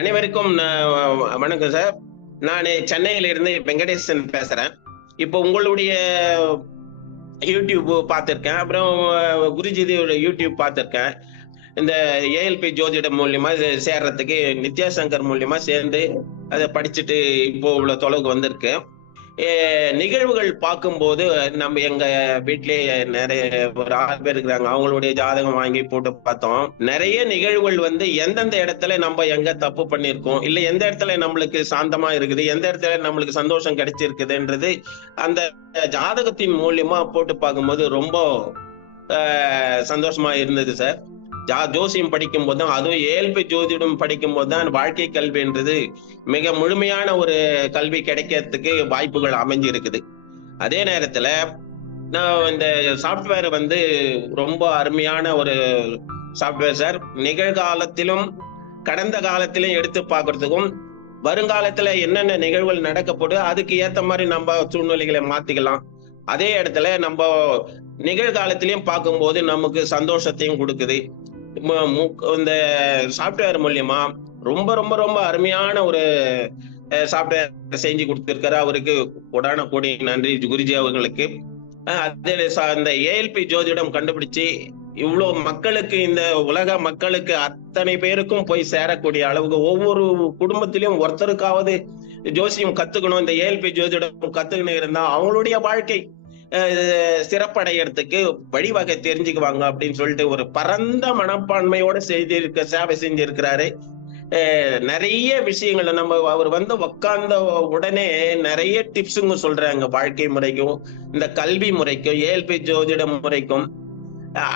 அனைவருக்கும் வணக்கம் சார். நான் சென்னையில இருந்து வெங்கடேசன் பேசுறேன். இப்போ உங்களுடைய யூடியூப் பார்த்திருக்கேன். அப்புறம் குருஜியோட யூடியூப் பார்த்திருக்கேன். இந்த ஏஎல்பி ஜோதிடம் மூலியமா சேர்றதுக்கு நித்யாசங்கர் மூலியமா சேர்ந்து அதை படிச்சுட்டு இப்போ இவ்வளவு தொலைவுக்கு வந்திருக்கு. நிகழ்வுகள் பார்க்கும்போது நம்ம எங்க வீட்லயே நிறைய ஒரு 6 பேர் இருக்கிறாங்க. அவங்களுடைய ஜாதகம் வாங்கி போட்டு பார்த்தோம். நிறைய நிகழ்வுகள் எந்தெந்த இடத்துல நம்ம எங்க தப்பு பண்ணியிருக்கோம், இல்ல எந்த இடத்துல நம்மளுக்கு சாந்தமா இருக்குது, எந்த இடத்துல நம்மளுக்கு சந்தோஷம் கிடைச்சிருக்குதுன்றது அந்த ஜாதகத்தின் மூலியமா போட்டு பார்க்கும்போது ரொம்ப சந்தோஷமா இருந்தது சார். ஜோசியம் படிக்கும் போது தான், அதுவும் ஏஎல்பி ஜோதிடம் படிக்கும் போது தான் வாழ்க்கை கல்வின்றது மிக முழுமையான ஒரு கல்வி கிடைக்கிறதுக்கு வாய்ப்புகள் அமைஞ்சிருக்குது. அதே நேரத்துல நான் இந்த சாப்ட்வேர் ரொம்ப அருமையான ஒரு சாப்ட்வேர் சார். நிகழ்காலத்திலும் கடந்த காலத்திலும் எடுத்து பார்க்கறதுக்கும், வருங்காலத்துல என்னென்ன நிகழ்வுகள் நடக்கப்படும் அதுக்கு ஏத்த மாதிரி நம்ம சூழ்நிலைகளை மாத்திக்கலாம். அதே இடத்துல நம்ம நிகழ்காலத்திலையும் பார்க்கும்போது நமக்கு சந்தோஷத்தையும் கொடுக்குது. இந்த சாப்ட்வேர் மூலியமா ரொம்ப ரொம்ப ரொம்ப அருமையான ஒரு சாப்ட்வேர் செஞ்சு கொடுத்திருக்காரு. அவருக்கு கொடான கோடி நன்றி குருஜி அவர்களுக்கு. அதே இந்த ஏஎல்பி ஜோதிடம் கண்டுபிடிச்சு இவ்வளவு மக்களுக்கு, இந்த உலக மக்களுக்கு அத்தனை பேருக்கும் போய் சேரக்கூடிய அளவுக்கு ஒவ்வொரு குடும்பத்திலும் ஒருத்தருக்காவது ஜோசியம் கத்துக்கணும், இந்த ஏஎல்பி ஜோதிடம் கத்துக்கணும் இருந்தா அவங்களுடைய வாழ்க்கை சிறப்படையறதுக்கு வழிவகை தெரிஞ்சுக்குவாங்க அப்படின்னு சொல்லிட்டு ஒரு பரந்த மனப்பான்மையோட சேவை செஞ்சிருக்கிறாரு. நிறைய விஷயங்களை நம்ம அவர் உட்கார்ந்த உடனே நிறைய டிப்ஸுங்க சொல்றாங்க. வாழ்க்கை முறைக்கும் இந்த கல்வி முறைக்கும் ஏஎல்பி ஜோதிட முறைக்கும்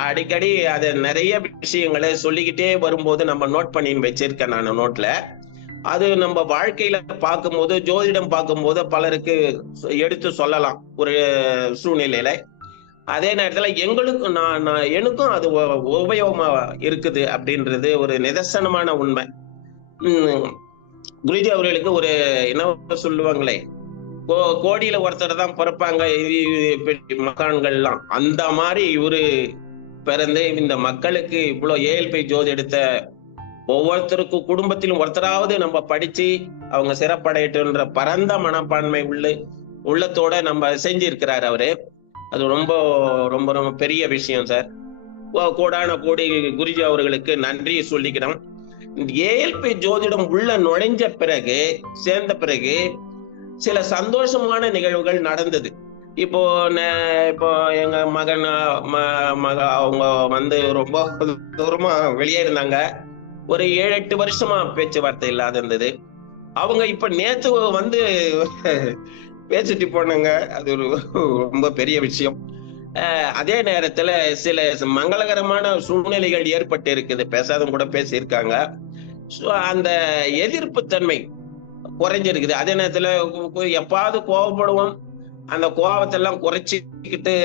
அடிக்கடி அது நிறைய விஷயங்களை சொல்லிக்கிட்டே வரும்போது நம்ம நோட் பண்ணி வச்சிருக்கேன் நான் நோட்ல. அது நம்ம வாழ்க்கையில பார்க்கும்போது, ஜோதிடம் பார்க்கும்போது பலருக்கு எடுத்து சொல்லலாம் ஒரு சூழ்நிலையில. அதே நேரத்துல எனக்கும் அது உபயோகமா இருக்குது அப்படின்றது ஒரு நிதர்சனமான உண்மை. குருஜி அவர்களுக்கு ஒரு என்ன சொல்லுவாங்களே, கோடியில ஒருத்தர் தான் பிறப்பாங்க மகான்கள்லாம், அந்த மாதிரி இவரு பிறந்து இந்த மக்களுக்கு இவ்வளவு ஏஎல்பி ஜோதிடத்த ஒவ்வொருத்தருக்கும் குடும்பத்திலும் ஒருத்தராவது நம்ம படிச்சு அவங்க சிறப்படையட்டுன்ற பரந்த மனப்பான்மை உள்ளத்தோட நம்ம செஞ்சிருக்கிறாரு அவரு. அது ரொம்ப ரொம்ப ரொம்ப பெரிய விஷயம் சார். கோடான கோடி குருஜி அவர்களுக்கு நன்றி சொல்லிக்கிறோம். ஏஎல்பி ஜோதிடம் உள்ள நுழைஞ்ச பிறகு, சேர்ந்த பிறகு சில சந்தோஷமான நிகழ்வுகள் நடந்தது. இப்போ எங்க மகன் அவங்க ரொம்ப தூரமா வெளியே இருந்தாங்க. ஒரு 7-8 வருஷமா பேச்சுவார்த்தை இல்லாத இருந்தது. அவங்க இப்ப நேத்து பேசிட்டு போனாங்க. அது ஒரு ரொம்ப பெரிய விஷயம். அதே நேரத்துல சில மங்களகரமான சூழ்நிலைகள் ஏற்பட்டு இருக்குது. பேசாதவங்க கூட பேசியிருக்காங்க. அந்த எதிர்ப்பு தன்மை குறைஞ்சிருக்குது. அதே நேரத்துல எப்பாவது கோபப்படுவோம். அந்த கோபத்தெல்லாம் குறைச்சிக்கிட்டு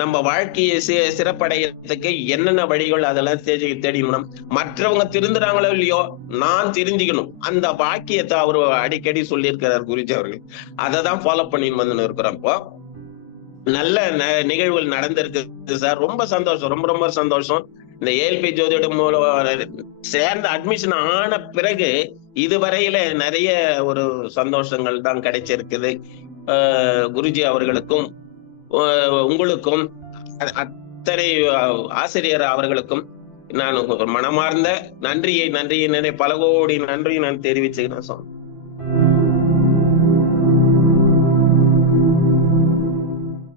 நம்ம வாழ்க்கையை சிறப்படைகிறதுக்கு என்னென்ன வழிகள் அதெல்லாம் தேடிக்கணும். மற்றவங்க திருந்துறாங்களோ இல்லையோ, நான் திருந்திக்கணும். அந்த வாக்கியத்தை அவரு அடிக்கடி சொல்லியிருக்கிறார் குருஜி அவர்கள். அதை தான் ஃபாலோ பண்ணி இருக்கிறோம். இப்போ நல்ல நிகழ்வுகள் நடந்திருக்கு சார். ரொம்ப சந்தோஷம், ரொம்ப ரொம்ப சந்தோஷம். இந்த ஏஎல்பி ஜோதிடம் மூலம் சேர்ந்த அட்மிஷன் ஆன பிறகு இதுவரையில நிறைய ஒரு சந்தோஷங்கள் தான் கிடைச்சிருக்குது. குருஜி அவர்களுக்கும் உங்களுக்கும் அத்தனை ஆசிரியர் அவர்களுக்கும் நான் மனமார்ந்த நன்றியை பல கோடி நன்றி நான் தெரிவிச்சுக்கிறேன்.